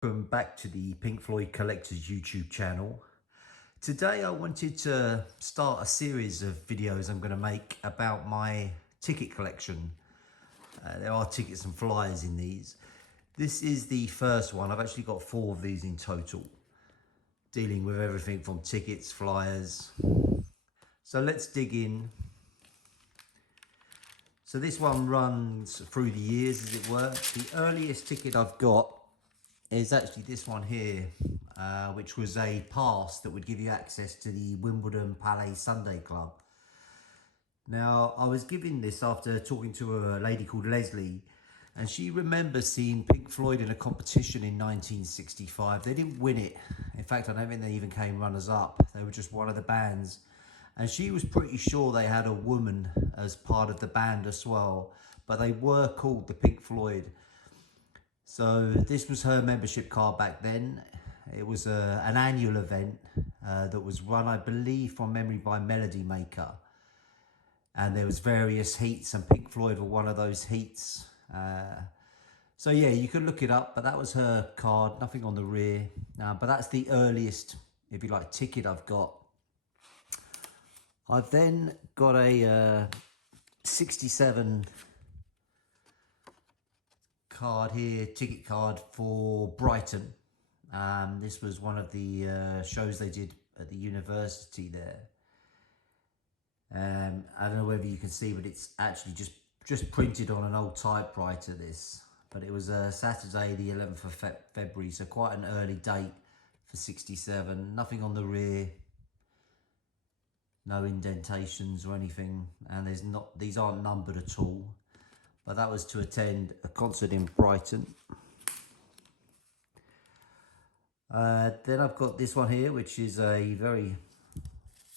Welcome back to the Pink Floyd Collectors YouTube channel. Today I wanted to start a series of videos I'm going to make about my ticket collection. There are tickets and flyers in these. This is the first one. I've actually got 4 of these in total, dealing with everything from tickets, flyers. So let's dig in. So this one runs through the years, as it were. The earliest ticket I've got is actually this one here, which was a pass that would give you access to the Wimbledon Palais Sunday Club. Now, I was given this after talking to a lady called Leslie, and she remembers seeing Pink Floyd in a competition in 1965. They didn't win it. In fact, I don't think they even came runners-up. They were just one of the bands. And she was pretty sure they had a woman as part of the band as well, but they were called the Pink Floyd. So this was her membership card back then. It was an annual event that was run, I believe, from memory by Melody Maker. And there was various heats, and Pink Floyd were one of those heats. So yeah, you could look it up, but that was her card, nothing on the rear. But that's the earliest, if you like, ticket I've got. I've then got a 67 card here, ticket card for Brighton. This was one of the shows they did at the university there. I don't know whether you can see, but it's actually just printed on an old typewriter, this. But it was Saturday the 11th of February, so quite an early date for 67. Nothing on the rear, no indentations or anything, and these aren't numbered at all. But that was to attend a concert in Brighton. Then I've got this one here, which is a very,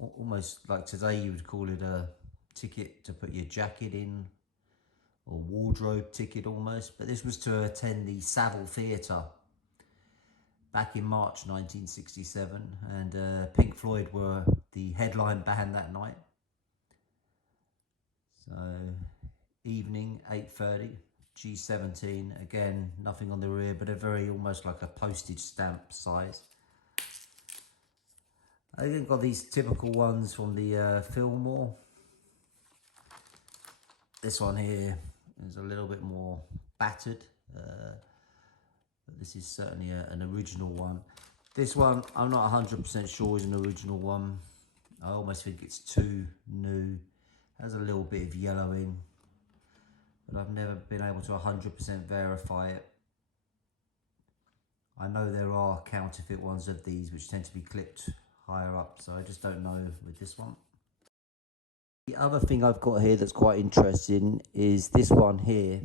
almost like today you would call it a ticket to put your jacket in, or wardrobe ticket almost. But this was to attend the Savile Theatre back in March 1967. And Pink Floyd were the headline band that night. So evening, 8:30, G17, again nothing on the rear, but a very almost like a postage stamp size. I think I've got these typical ones from the Fillmore. This one here is a little bit more battered, but this is certainly an original one. This one I'm not 100% sure is an original one. I almost think it's too new. Has a little bit of yellow in, but I've never been able to 100% verify it. I know there are counterfeit ones of these which tend to be clipped higher up, so I just don't know with this one. The other thing I've got here that's quite interesting is this one here.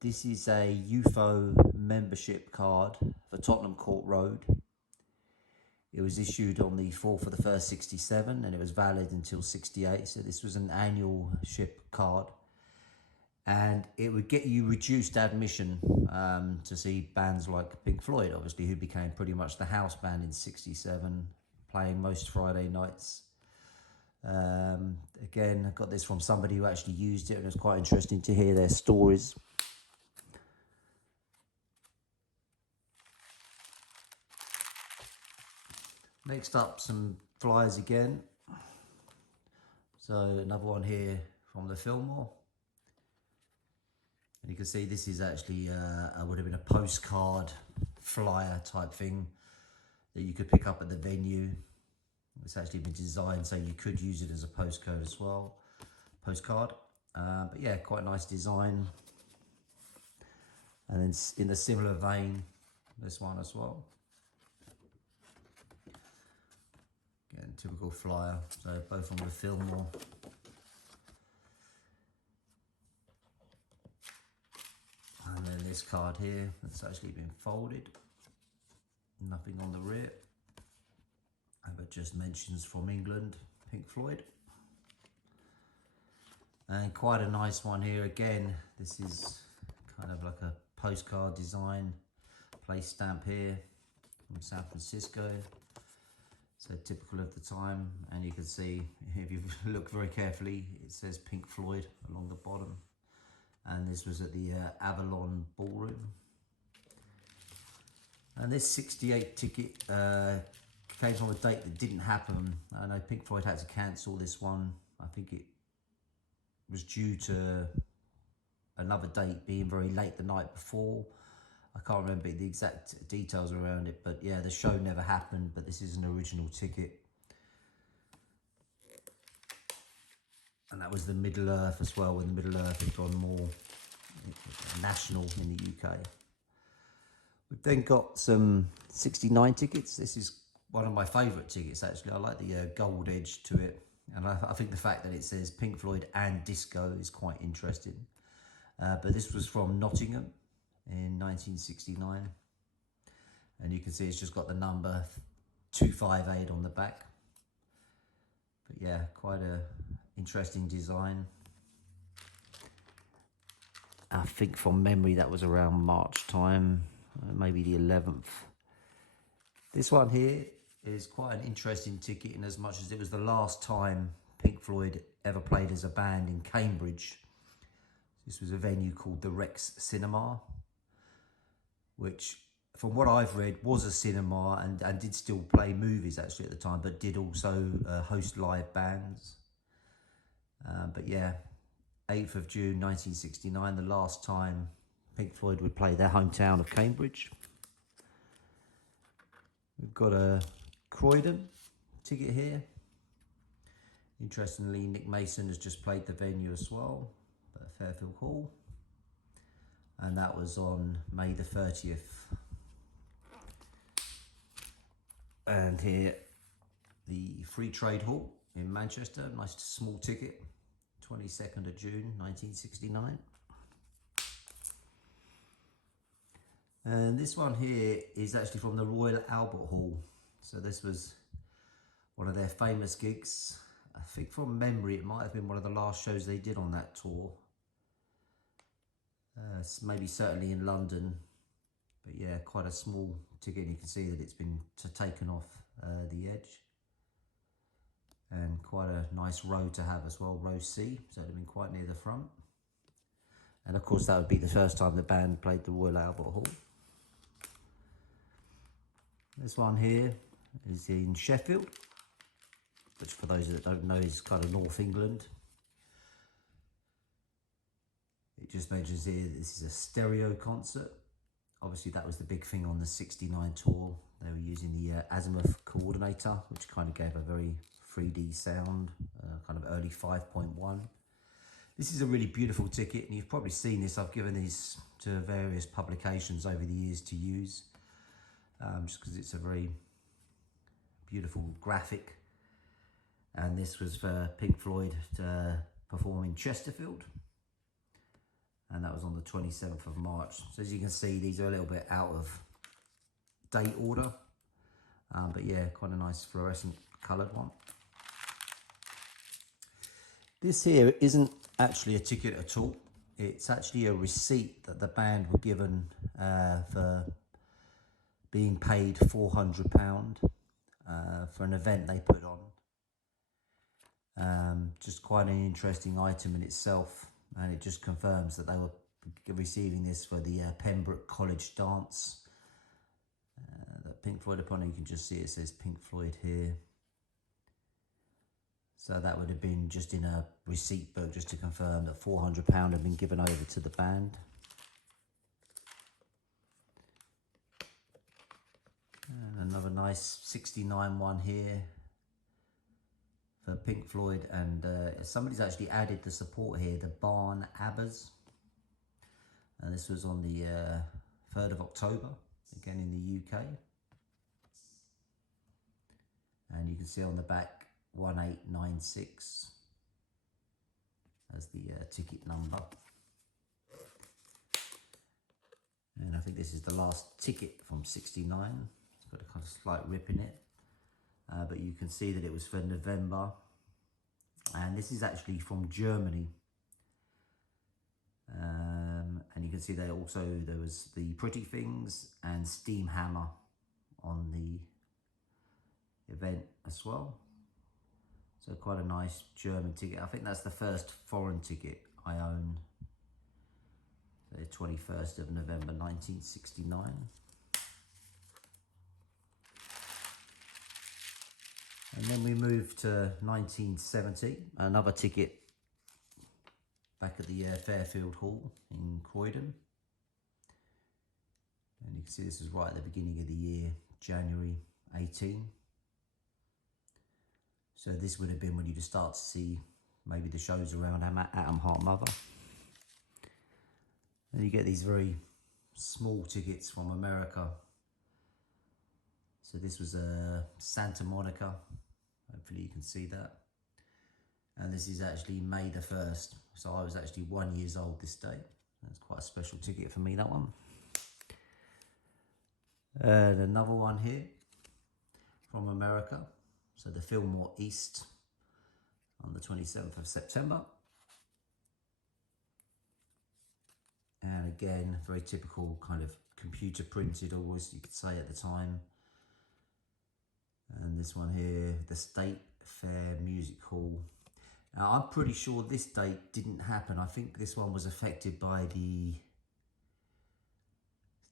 This is a UFO membership card for Tottenham Court Road. It was issued on the 4th of the 1st, 67, and it was valid until 68. So this was an annual ship card. And it would get you reduced admission to see bands like Pink Floyd, obviously, who became pretty much the house band in 67, playing most Friday nights. Again, I got this from somebody who actually used it, and it was quite interesting to hear their stories. Next up, some flyers again. So another one here from the Fillmore. And you can see this is actually, would have been a postcard flyer type thing that you could pick up at the venue. It's actually been designed so you could use it as a postcode as well, postcard. But yeah, quite a nice design. And then in a similar vein, this one as well. Again, typical flyer, so both on the Fillmore. And then this card here, that's actually been folded. Nothing on the rear. But just mentions from England, Pink Floyd. And quite a nice one here again. This is kind of like a postcard design, place stamp here from San Francisco. So typical of the time, and you can see if you look very carefully, it says Pink Floyd along the bottom. And this was at the Avalon Ballroom. And this 68 ticket came from a date that didn't happen. I know Pink Floyd had to cancel this one. I think it was due to another date being very late the night before. I can't remember the exact details around it, but yeah, the show never happened, but this is an original ticket. And that was the Middle Earth as well, when the Middle Earth had gone more national in the UK. We've then got some 69 tickets. This is one of my favourite tickets, actually. I like the gold edge to it. And I think the fact that it says Pink Floyd and disco is quite interesting. But this was from Nottingham in 1969. And you can see it's just got the number 258 on the back. But yeah, quite a interesting design. I think from memory that was around March time, maybe the 11th. This one here is quite an interesting ticket in as much as it was the last time Pink Floyd ever played as a band in Cambridge. This was a venue called the Rex Cinema, which from what I've read was a cinema and did still play movies actually at the time, but did also host live bands. But yeah, 8th of June 1969, the last time Pink Floyd would play their hometown of Cambridge. We've got a Croydon ticket here. Interestingly, Nick Mason has just played the venue as well, at Fairfield Hall. And that was on May the 30th. And here, the Free Trade Hall in Manchester, nice small ticket, 22nd of June 1969. And this one here is actually from the Royal Albert Hall. So this was one of their famous gigs. I think from memory it might have been one of the last shows they did on that tour. Maybe certainly in London. But yeah, quite a small ticket. You can see that it's been taken off the edge. And quite a nice row to have as well, row C. So it'd have been quite near the front. And of course that would be the first time the band played the Royal Albert Hall. This one here is in Sheffield, which for those that don't know is kind of North England. It just mentions here that this is a stereo concert. Obviously that was the big thing on the 69 tour. They were using the Azimuth coordinator, which kind of gave a very 3D sound, kind of early 5.1. This is a really beautiful ticket, and you've probably seen this. I've given these to various publications over the years to use, just because it's a very beautiful graphic. And this was for Pink Floyd to perform in Chesterfield, and that was on the 27th of March. So as you can see, these are a little bit out of date order, but yeah, quite a nice fluorescent coloured one. This here isn't actually a ticket at all. It's actually a receipt that the band were given for being paid £400 for an event they put on. Just quite an interesting item in itself, and it just confirms that they were receiving this for the Pembroke College dance that Pink Floyd upon it. You can just see it says Pink Floyd here. So that would have been just in a receipt book, just to confirm that £400 had been given over to the band. And another nice 69 one here for Pink Floyd, and somebody's actually added the support here, the Barn Abbas. And this was on the 3rd of October, again in the UK. And you can see on the back 1896 as the ticket number. And I think this is the last ticket from 69. It's got a kind of slight rip in it. But you can see that it was for November. And this is actually from Germany. And you can see there also there was the Pretty Things and Steam Hammer on the event as well. So quite a nice German ticket. I think that's the first foreign ticket I own. So the 21st of November 1969. And then we moved to 1970, another ticket back at the Fairfield Hall in Croydon. And you can see this was right at the beginning of the year, January 18. So this would have been when you just start to see maybe the shows around Atom Heart Mother. And you get these very small tickets from America. So this was Santa Monica. Hopefully you can see that. And this is actually May the 1st. So I was actually 1 year old this day. That's quite a special ticket for me, that one. And another one here from America. So the Fillmore East on the 27th of September. And again, very typical kind of computer printed, always you could say at the time. And this one here, the State Fair Music Hall. Now I'm pretty sure this date didn't happen. I think this one was affected by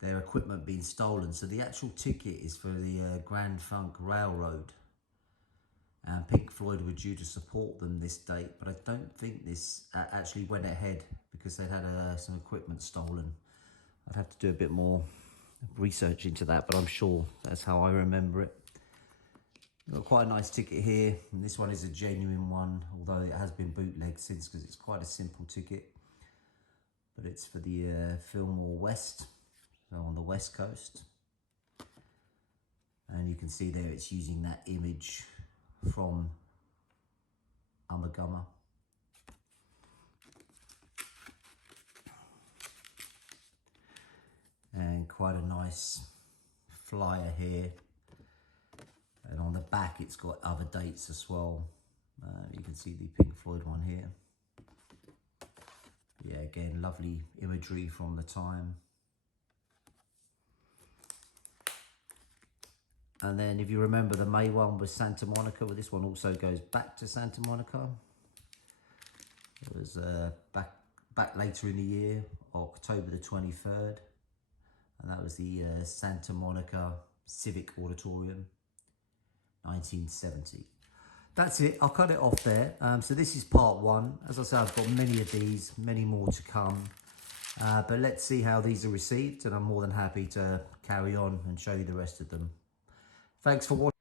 their equipment being stolen. So the actual ticket is for the Grand Funk Railroad. And Pink Floyd were due to support them this date, but I don't think this actually went ahead because they'd had some equipment stolen. I'd have to do a bit more research into that, but I'm sure that's how I remember it. Got quite a nice ticket here, and this one is a genuine one, although it has been bootlegged since because it's quite a simple ticket. But it's for the Fillmore West, so on the West Coast. And you can see there it's using that image from Ummagumma. And quite a nice flyer here. And on the back it's got other dates as well. You can see the Pink Floyd one here. Yeah, again, lovely imagery from the time. And then if you remember, the May one was Santa Monica. Well, this one also goes back to Santa Monica. It was back later in the year, October the 23rd. And that was the Santa Monica Civic Auditorium, 1970. That's it, I'll cut it off there. So this is part one. As I said, I've got many of these, many more to come. But let's see how these are received, and I'm more than happy to carry on and show you the rest of them. Thanks for watching.